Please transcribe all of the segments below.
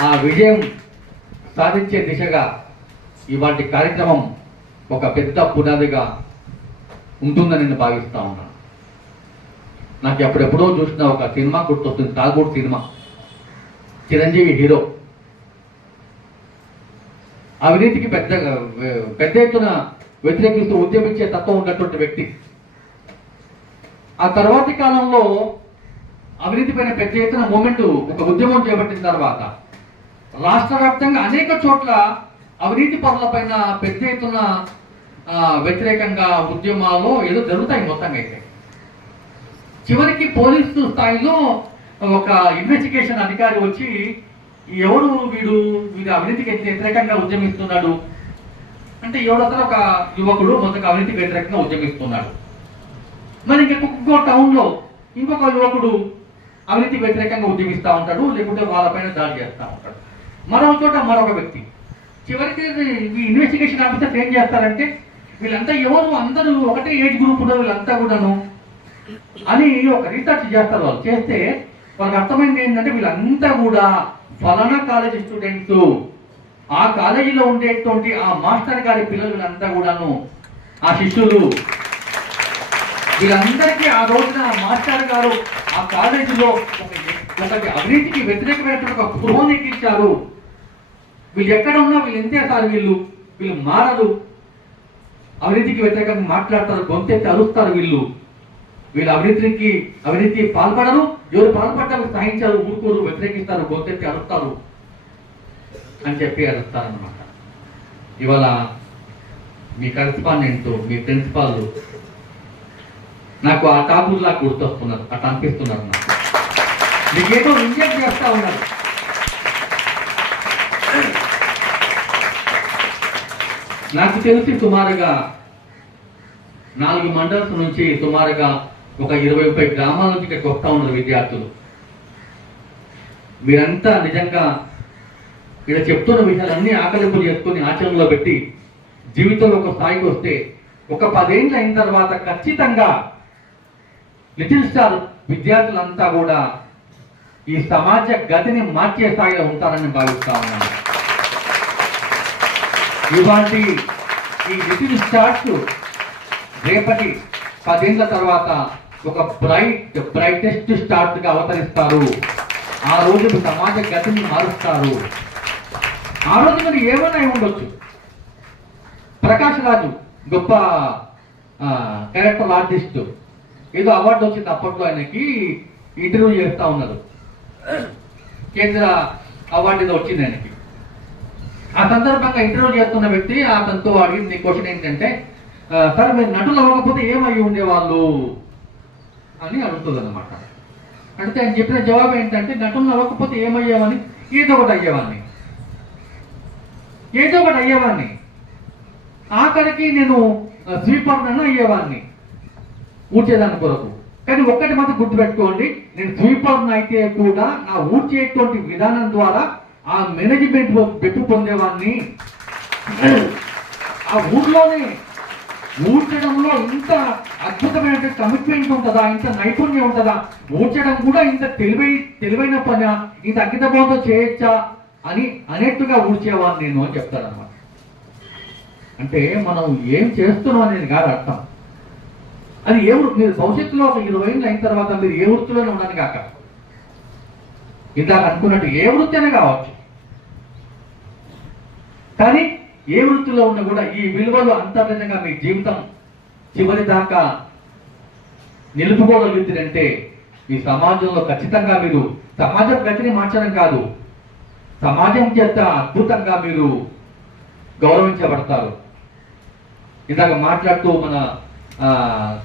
ఆ విజయం సాధించే దిశగా ఇవాటి కార్యక్రమం ఒక పెద్ద పునాదిగా ఉంటుందని నేను భావిస్తా ఉన్నాను నాకు ఎప్పుడెప్పుడో చూసిన ఒక సినిమా గుర్తొస్తుంది తాగూడు సినిమా. చిరంజీవి హీరో. అవినీతికి పెద్ద పెద్ద ఎత్తున వ్యతిరేకిస్తూ ఉద్యమించే తత్వం ఉన్నటువంటి వ్యక్తి. ఆ తర్వాతి కాలంలో అవినీతి పైన పెద్ద ఎత్తున మూమెంట్ ఒక ఉద్యమం చేపట్టిన తర్వాత రాష్ట్ర వ్యాప్తంగా అనేక చోట్ల అవినీతి పనుల పైన పెద్ద ఎత్తున వ్యతిరేకంగా ఉద్యమాలు ఏదో జరుగుతాయి మొత్తంగా అయితే. చివరికి పోలీసు స్థాయిలో ఒక ఇన్వెస్టిగేషన్ అధికారి వచ్చి ఎవరు వీడు? వీడు అవినీతికి వ్యతిరేకంగా ఉద్యమిస్తున్నాడు? అంటే ఎవడతను ఒక యువకుడు మొదట అవినీతికి వ్యతిరేకంగా ఉద్యమిస్తున్నాడు. మరి ఇంకొక టౌన్లో ఇంకొక యువకుడు అవినీతికి వ్యతిరేకంగా ఉద్యమిస్తూ ఉంటాడు లేకుంటే వాళ్ళపైన దాడి చేస్తూ ఉంటాడు. మరో చోట మరొక వ్యక్తి. చివరికి ఈ ఇన్వెస్టిగేషన్ ఆఫీసర్స్ ఏం చేస్తారంటే వీళ్ళంతా ఎవరు అందరూ ఒకటే ఏజ్ గ్రూప్ ఉన్నారు వీళ్ళంతా కూడాను అని ఒక రీసెర్చ్ చేస్తారు వాళ్ళు. చేస్తే వాళ్ళకి అర్థమైంది ఏంటంటే వీళ్ళంతా కూడా ఫలానా కాలేజీ స్టూడెంట్స్ ఆ కాలేజీలో ఉండేటువంటి ఆ మాస్టర్ గారి పిల్లలు వీళ్ళంతా కూడాను ఆ శిష్యులు. వీళ్ళందరికీ ఆ రోజున ఆ మాస్టర్ గారు ఆ కాలేజీలో ఒక అవినీతికి వ్యతిరేకమైనటువంటి ఒక గృహం ఎక్కించారు వీళ్ళు ఎక్కడ ఉన్నా వీళ్ళు ఎంతే సార్ వీళ్ళు? వీళ్ళు మారరు. అవినీతికి వ్యతిరేకంగా మాట్లాడతారు గొంతెత్తి అరుస్తారు వీళ్ళు. వీళ్ళు అవినీతికి అవినీతి పాల్పడరు. ఎవరు పాల్పడ్డానికి సహించారు ఊరుకోరు వ్యతిరేకిస్తారు గొంతెత్తి అరుస్తారు అని చెప్పి అరుస్తారనమాట ఇవాళ మీ కరెస్పాండెంట్ మీ ప్రిన్సిపాల్ నాకు ఆ టాపుల్లా గుర్తొస్తున్నారు అట్లా అనిపిస్తున్నారు నాకు. మీకేదో ఇంజెక్ట్ చేస్తా ఉన్నారు. నాకు తెలిసి సుమారుగా నాలుగు మండల్స్ నుంచి సుమారుగా ఒక ఇరవై ముప్పై గ్రామాల నుంచి ఇక్కడికి వస్తూ ఉన్నారు విద్యార్థులు. మీరంతా నిజంగా ఇక్కడ చెప్తున్న విషయాలన్నీ ఆకలింపులు చేసుకుని ఆచరణలో పెట్టి జీవితంలో ఒక స్థాయికి వస్తే ఒక పదేళ్ళు అయిన తర్వాత ఖచ్చితంగా లిటిల్ స్టార్ విద్యార్థులంతా కూడా ఈ సమాజ గతిని మార్చే స్థాయిలో ఉంటారని భావిస్తా ఉన్నాను. ఇవాటి ఈ లిటిల్ స్టార్స్ రేపటి పదేళ్ళ తర్వాత ఒక బ్రైట్ బ్రైటెస్ట్ స్టార్ట్గా అవతరిస్తారు. ఆ రోజు సమాజ గతిని మారుస్తారు. ఆ రోజు మీరు ఏమైనా ఉండొచ్చు. ప్రకాష్ రాజు గొప్ప క్యారెక్టర్ ఆర్టిస్ట్. ఏదో అవార్డు వచ్చింది అప్పట్లో ఆయనకి. ఇంటర్వ్యూ చేస్తా ఉన్నారు. కేంద్ర అవార్డు ఏదో వచ్చింది ఆయనకి. ఆ సందర్భంగా ఇంటర్వ్యూ చేస్తున్న వ్యక్తి అతనితో అడిగింది క్వశ్చన్ ఏంటంటే సార్ మీరు నటులు అవ్వకపోతే ఏమయ్యి ఉండేవాళ్ళు? అని అడుగుతుంది అనమాట అంటే ఆయన చెప్పిన జవాబు ఏంటంటే నటులు అవ్వకపోతే ఏమయ్యామని ఏదో ఒకటి అయ్యేవాడిని. ఏదో ఒకటి అయ్యేవాడిని. ఆఖరికి నేను స్వీపర్నను అయ్యేవాడిని. ఊడ్చేదాని కొరకు. కానీ ఒక్కటి మాత్రం గుర్తుపెట్టుకోండి నేను స్వీపర్ను అయితే కూడా నా ఊడ్చేటువంటి విధానం ద్వారా ఆ మేనేజ్మెంట్ మెప్పు పొందేవాడిని ఆ ఊర్లోనే ఊడ్చడంలో ఇంత అద్భుతమైన కమిట్మెంట్ ఉంటుందా? ఇంత నైపుణ్యం ఉంటుందా? ఊడ్చడం కూడా ఇంత తెలివై తెలివైన పని. ఇంత అంకితభావంతో చేయొచ్చా అని అనేట్టుగా ఊడ్చేవాడిని నేను అని చెప్తారన్నమాట. అంటే మనం ఏం చేస్తున్నాం అనేది కాదు అర్థం. అది ఏ వృత్తి మీరు భవిష్యత్తులో ఒక ఇరవై ఏళ్ళు అయిన తర్వాత మీరు ఏ వృత్తిలోనే ఉండడానికి కాక. ఇందాక అనుకున్నట్టు ఏ వృత్తి అయినా కావచ్చు. కానీ ఏ వృత్తిలో ఉన్నా కూడా ఈ విలువలు అంతర్గతంగా మీ జీవితం చివరి దాకా నిలుపుకోగలుగుతుందంటే ఈ సమాజంలో ఖచ్చితంగా మీరు సమాజ గతిని మార్చడం కాదు సమాజం చేత అద్భుతంగా మీరు గౌరవించబడతారు. ఇందాక మాట్లాడుతూ మన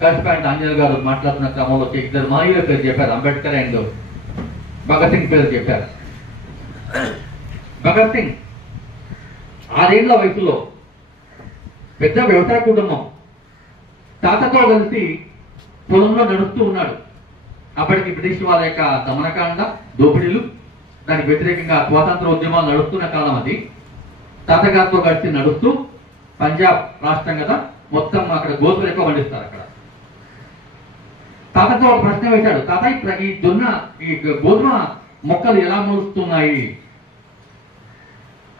కరెస్పాండ్ ఆంజనేయ గారు మాట్లాడుతున్న క్రమంలో ఇద్దరు మహనీయుల పేరు చెప్పారు అంబేద్కర్ అండ్ భగత్ సింగ్ పేరు చెప్పారు. భగత్ సింగ్ ఆరేళ్ళ వయసులో పెద్ద వ్యవసాయ కుటుంబం. తాతతో కలిసి పొలంలో నడుస్తూ ఉన్నాడు. అప్పటికి బ్రిటిష్ వాళ్ళ యొక్క దమనకాండ దోపిడీలు దానికి వ్యతిరేకంగా స్వాతంత్ర ఉద్యమాలు నడుస్తున్న కాలం అది. తాతగారితో కలిసి నడుస్తూ పంజాబ్ రాష్ట్రం కదా మొత్తం అక్కడ గోధుమలు ఎక్కువ పండిస్తారు అక్కడ. తాతతో ఒక ప్రశ్న వేశాడు. తాత ఈ ఈ జొన్న ఈ గోధుమ మొక్కలు ఎలా మొలుస్తున్నాయి?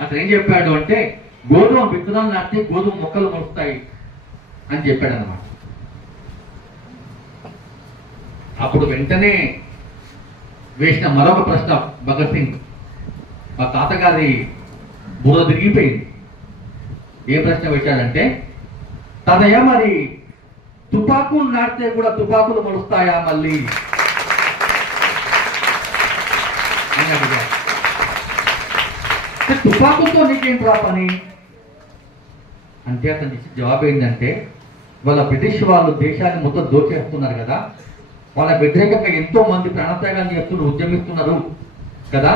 అతను ఏం చెప్పాడు అంటే గోధుమ విత్తనాలు నాటితే గోధుమ మొక్కలు మొలుస్తాయి అని చెప్పాడు అనమాట అప్పుడు వెంటనే వేసిన మరొక ప్రశ్న భగత్ సింగ్. మా తాతగారి బుర్ర తిరిగిపోయింది ఏ ప్రశ్న వేశాడంటే తనయ్య మరి తుపాకులు నాటితే కూడా తుపాకులు మొలుస్తాయా మళ్ళీ? తుపాకుతో తుపాకులతో నీకేం రా పని? అంటే అతను ఇచ్చిన జవాబు ఏంటంటే వాళ్ళ బ్రిటిష్ వాళ్ళు దేశాన్ని మొత్తం దోచేస్తున్నారు కదా. వాళ్ళ వ్యతిరేకంగా ఎంతో మంది ప్రాణత్యాగాలు చేస్తున్నారు ఉద్యమిస్తున్నారు కదా.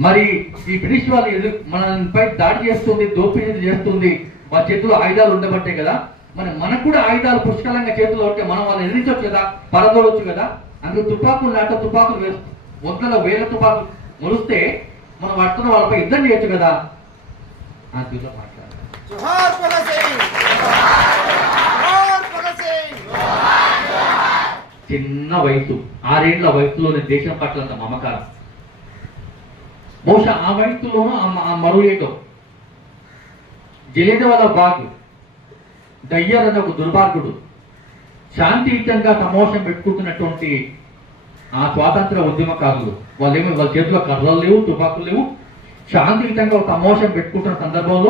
మరి ఈ బ్రిటిష్ వాళ్ళు ఎదురు మనపై దాడి చేస్తుంది దోపిడీ చేస్తుంది. మా చేతిలో ఆయుధాలు ఉండబట్టే కదా. మరి మనకు కూడా ఆయుధాలు పుష్కలంగా చేతిలో ఉంటే మనం వాళ్ళు ఎదిరించవచ్చు కదా? పరదోడవచ్చు కదా? అందుకు తుపాకులు నాట తుపాకులు వేస్తూ వందల వేల తుపాకులు మొలిస్తే మనం వాటితో వాళ్ళపై యుద్ధం చేయొచ్చు కదా? ఆ తీరులో మాట్లాడారు చిన్న వయసు. ఆరేళ్ళ వయసులోనే దేశం పట్ల అంత మమకారం. బహుశా ఆ వయసులోనూ ఆ ఏటో జలేదవాల బాగ్. దయ్యర్ అనే ఒక దుర్భాగ్యుడు శాంతియుతంగా సమోషం పెట్టుకుంటున్నటువంటి ఆ స్వాతంత్ర ఉద్యమకారులు వాళ్ళేమో వాళ్ళ చేతిలో కర్రలు లేవు తుపాకులు లేవు. శాంతియుతంగా ఒక సమోషం పెట్టుకుంటున్న సందర్భంలో